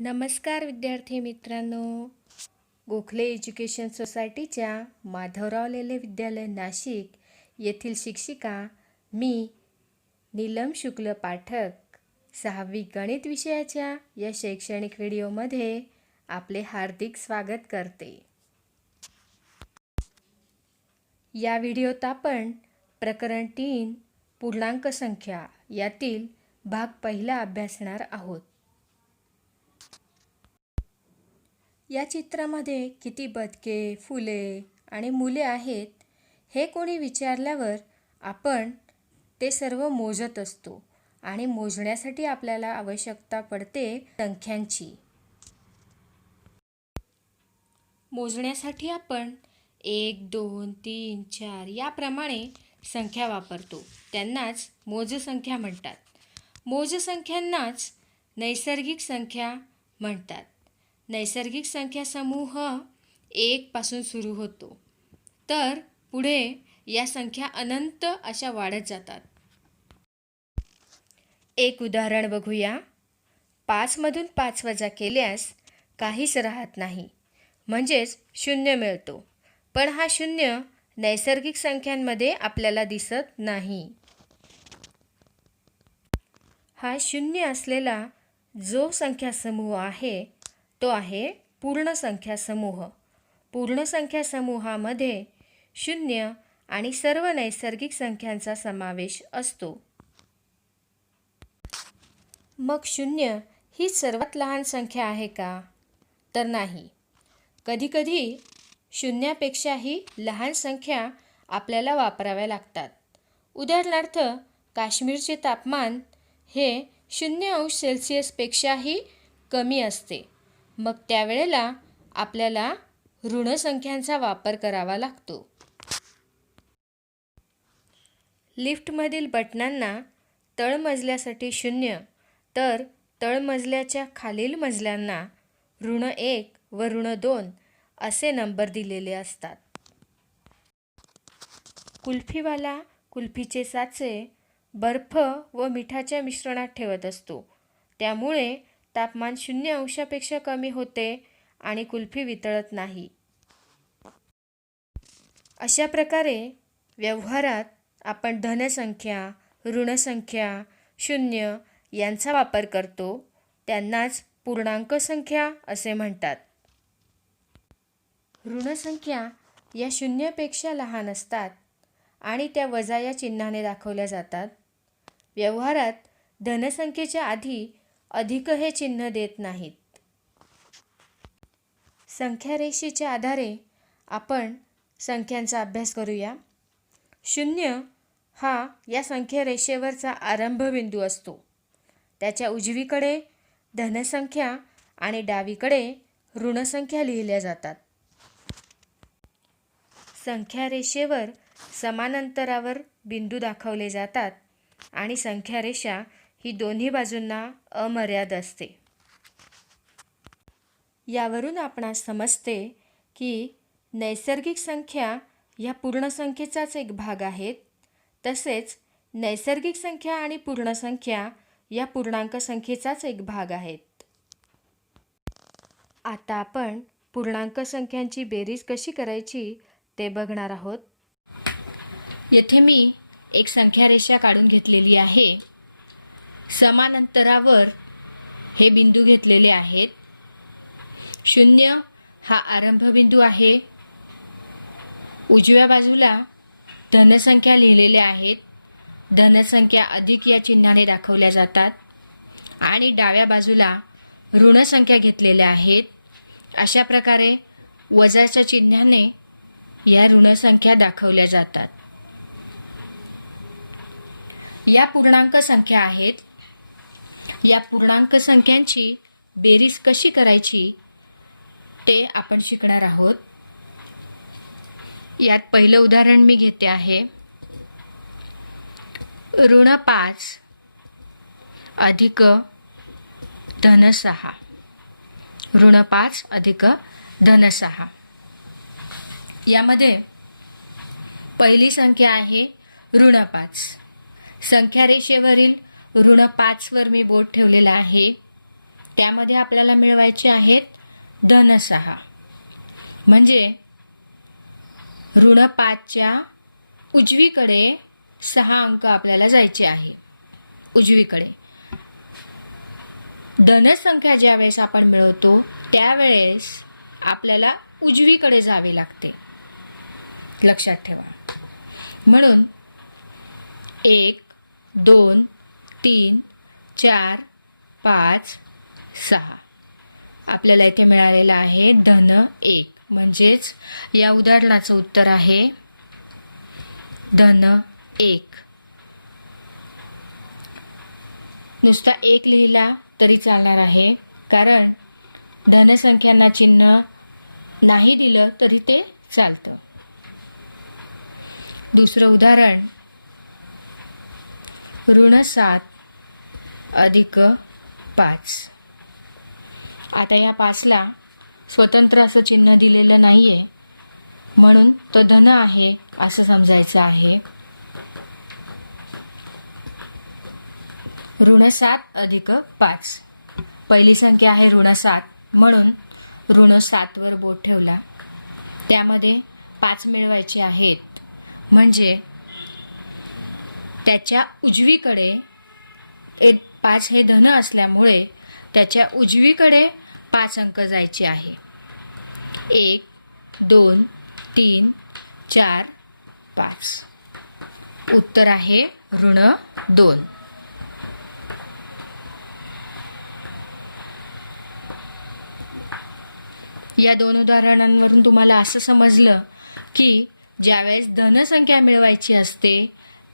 नमस्कार विद्यार्थी मित्रांनो, गोखले एज्युकेशन सोसायटीच्या माधवराव लेले विद्यालय नाशिक येथील शिक्षिका मी नीलम शुक्ल पाठक 6वी गणित विषयाच्या या शैक्षणिक व्हिडिओमध्ये आपले हार्दिक स्वागत करते। या व्हिडिओत आपण प्रकरण 3 पूर्णांक संख्या यातील भाग पहिला अभ्यासणार आहोत। या चित्रामध्ये किती बदके, फुले आणि मुले आहेत हे कोणी विचारल्यावर आपण ते सर्व मोजत असतो आणि मोजण्यासाठी आपल्याला आवश्यकता पडते संख्यांची। मोजण्यासाठी आपण 1, 2, 3, 4 याप्रमाणे संख्या वापरतो, त्यांनाच मोजसंख्या म्हणतात। मोजसंख्यांनाच नैसर्गिक संख्या म्हणतात। नैसर्गिक संख्या समूह 1 पासून सुरू होतो, तर पुढे या संख्या अनंत अशा वाढत जातात। एक उदाहरण बघूया। 5 मधून 5 वजा केल्यास काहीच राहत नाही, म्हणजेच 0 मिळतो। पण हा 0 नैसर्गिक संख्यांमध्ये आपल्याला दिसत नाही। हा 0 असलेला जो संख्या समूह आहे तो आहे पूर्ण संख्या समूह। पूर्ण संख्या समूहामध्ये 0 आणि सर्व नैसर्गिक संख्यांचा समावेश असतो। मग 0 ही सर्वात लहान संख्या आहे का? तर नाही। कधीकधी 0पेक्षाही लहान संख्या आपल्याला वापराव्या लागतात। उदाहरणार्थ, काश्मीरचे तापमान हे 0°C पेक्षाही कमी असते। मग त्यावेळेला आपल्याला ऋण संख्यांचा वापर करावा लागतो। लिफ्टमधील बटनांना तळमजल्यासाठी 0 तर तळमजल्याच्या खालील मजल्यांना -1 व -2 असे नंबर दिलेले असतात। कुल्फीवाला कुल्फीचे साचे बर्फ व मिठाच्या मिश्रणात ठेवत असतो, त्यामुळे तापमान 0°पेक्षा कमी होते आणि कुल्फी वितळत नाही। अशा प्रकारे व्यवहारात आपण धनसंख्या, ऋणसंख्या, 0 यांचा वापर करतो, त्यांनाच पूर्णांक संख्या असे म्हणतात। ऋणसंख्या या 0पेक्षा लहान असतात आणि त्या वजा या चिन्हाने दाखवल्या जातात। व्यवहारात धनसंख्येच्या आधी अधिक हे चिन्ह देत नाहीत। संख्या रेषेच्या आधारे आपण संख्यांचा अभ्यास करूया। 0 हा या संख्या रेषेवरचा आरंभ बिंदू असतो। त्याच्या उजवीकडे धनसंख्या आणि डावीकडे ऋणसंख्या लिहिल्या जातात। संख्या रेषेवर समान अंतरावर बिंदू दाखवले जातात आणि संख्या रेषा ही दोन्ही बाजूंना अमर्याद असते। यावरून आपणास समजते की नैसर्गिक संख्या या पूर्ण संख्येचाच एक भाग आहेत, तसेच नैसर्गिक संख्या आणि पूर्ण संख्या या पूर्णांक संख्येचाच एक भाग आहेत। आता आपण पूर्णांक संख्यांची बेरीज कशी करायची ते बघणार आहोत। येथे मी एक संख्या रेषा काढून घेतलेली आहे। समान अंतरावर हे बिंदू घेतलेले आहेत। 0 हा आरंभ बिंदू आहे। उजव्या बाजूला धनसंख्या लिहिलेल्या आहेत। धनसंख्या अधिक या चिन्हाने दाखवल्या जातात आणि डाव्या बाजूला ऋणसंख्या घेतलेल्या आहेत। अशा प्रकारे वजाच्या चिन्हाने या ऋणसंख्या दाखवल्या जातात। या पूर्णांक संख्या आहेत। या पूर्णांक संख्यांची बेरीज कशी करायची ते आपण शिकणार आहोत। यात पहिलं उदाहरण मी घेते आहे। -5 अधिक -6। -5 अधिक -6 यामध्ये पहिली संख्या आहे -5। संख्या रेषेवरील -5 वर मी बोट ठेवलेला आहे। त्यामध्ये आपल्याला मिळवायचे आहेत धन 6. म्हणजे ऋण 5च्या उजवीकडे 6 अंक आपल्याला जायचे आहे. उजवीकडे धनसंख्या ज्यावेळेस आपण मिळवतो त्यावेळेस आपल्याला उजवीकडे जावे लागते, लक्षात ठेवा. म्हणून 1 2 3 4 5 6 आपल्याला इथे मिळालेला आहे धन 1. म्हणजेच या उदाहरणाचं उत्तर आहे धन 1. नुसता 1 लिहिला तरी चालणार आहे, कारण धनसंख्यांना चिन्ह नाही दिलं तरी ते चालतं. दुसरं उदाहरण ऋण 7 अधिक 5. आता या 5ला स्वतंत्र असं चिन्ह दिलेलं नाही आहे, म्हणून तो धन आहे असं समजायचं आहे. ऋण 7 अधिक 5. पहिली संख्या आहे ऋण 7, म्हणून ऋण 7वर बोट ठेवला. त्यामध्ये 5 मिळवायचे आहेत. म्हणजे त्याच्या उजवीकडे 5 हे धन असल्यामुळे त्याच्या उजवीकडे 5 अंक जायचे आहे. 1 2 3 4 5. उत्तर आहे ऋण 2. या 2 उदाहरणांवरून तुम्हाला असं समजलं की ज्यावेळेस धनसंख्या मिळवायची असते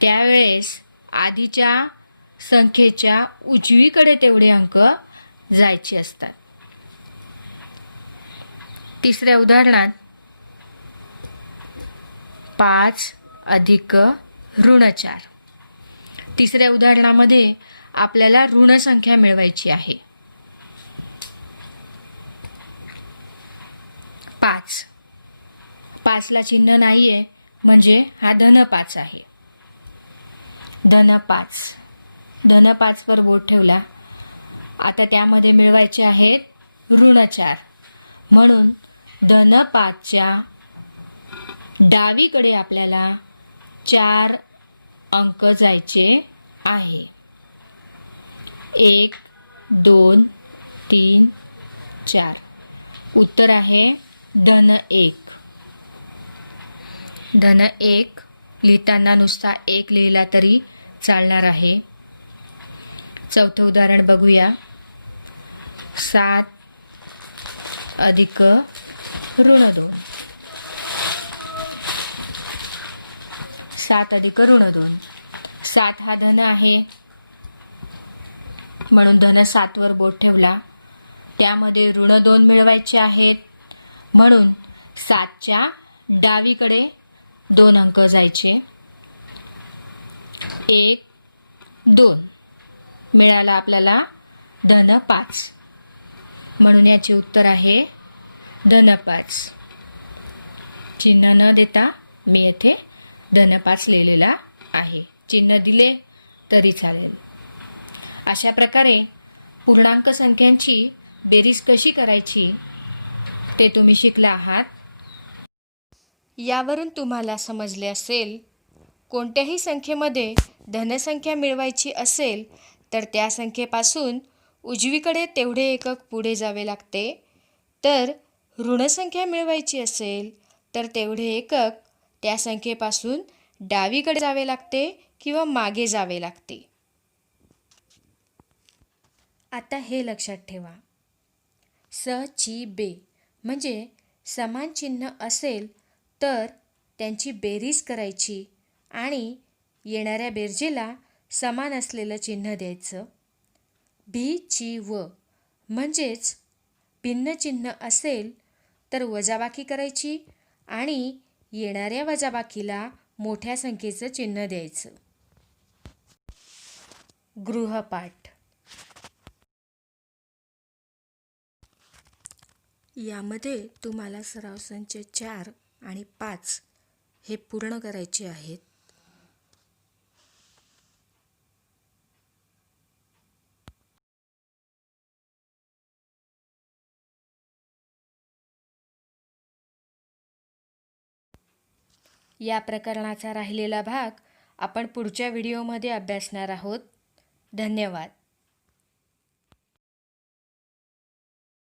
त्यावेळेस आधीच्या संख्येच्या उजवीकडे तेवढे अंक जायचे असतात. तिसऱ्या उदाहरणात 5 अधिक ऋण 4. तिसऱ्या उदाहरणामध्ये आपल्याला ऋण संख्या मिळवायची आहे. 5ला चिन्ह नाही आहे, म्हणजे हा धन 5 आहे. धन 5वर बोट ठेवला. आता त्यामध्ये मिळवायचे आहेत ऋण 4, म्हणून धन 5च्या डावीकडे आपल्याला 4 अंक जायचे आहे. 1 2 3 4. उत्तर आहे धन 1. धन 1 लिहिताना नुसता 1 लिहिला तरी चालणार आहे. चौथं उदाहरण बघूया. 7 अधिक ऋण 2. 7 अधिक ऋण 2. 7 हा धन आहे, म्हणून धन 7वर बोट ठेवला. त्यामध्ये ऋण 2 मिळवायचे आहेत, म्हणून 7च्या डावीकडे 2 अंक जायचे. 1 2 मिळाला आपल्याला धन 5, म्हणून याचे उत्तर आहे धन 5. चिन्ह न देता मी येथे धन 5 लिहिलेला आहे. चिन्ह दिले तरी चालेल. अशा प्रकारे पूर्णांक संख्यांची बेरीज कशी करायची ते तुम्ही शिकला आहात. यावरून तुम्हाला समजले असेल, कोणत्याही संख्येमध्ये धनसंख्या मिळवायची असेल तर त्या संख्येपासून उजवीकडे तेवढे एकक पुढे जावे लागते, तर ऋणसंख्या मिळवायची असेल तर तेवढे एकक त्या संख्येपासून डावीकडे जावे लागते किंवा मागे जावे लागते. आता हे लक्षात ठेवा, स ची बे म्हणजे समान चिन्ह असेल तर त्यांची बेरीज करायची आणि येणाऱ्या बेरजेला समान असलेलं चिन्ह द्यायचं. भी ची व म्हणजेच भिन्न चिन्ह असेल तर वजाबाकी करायची आणि येणाऱ्या वजाबाकीला मोठ्या संख्येचं चिन्ह द्यायचं. गृहपाठ. यामध्ये तुम्हाला सराव संच 4 आणि 5 हे पूर्ण करायचे आहेत. या प्रकरणाचा राहिलेला भाग आपण पुढच्या व्हिडिओमध्ये अभ्यासणार आहोत. धन्यवाद.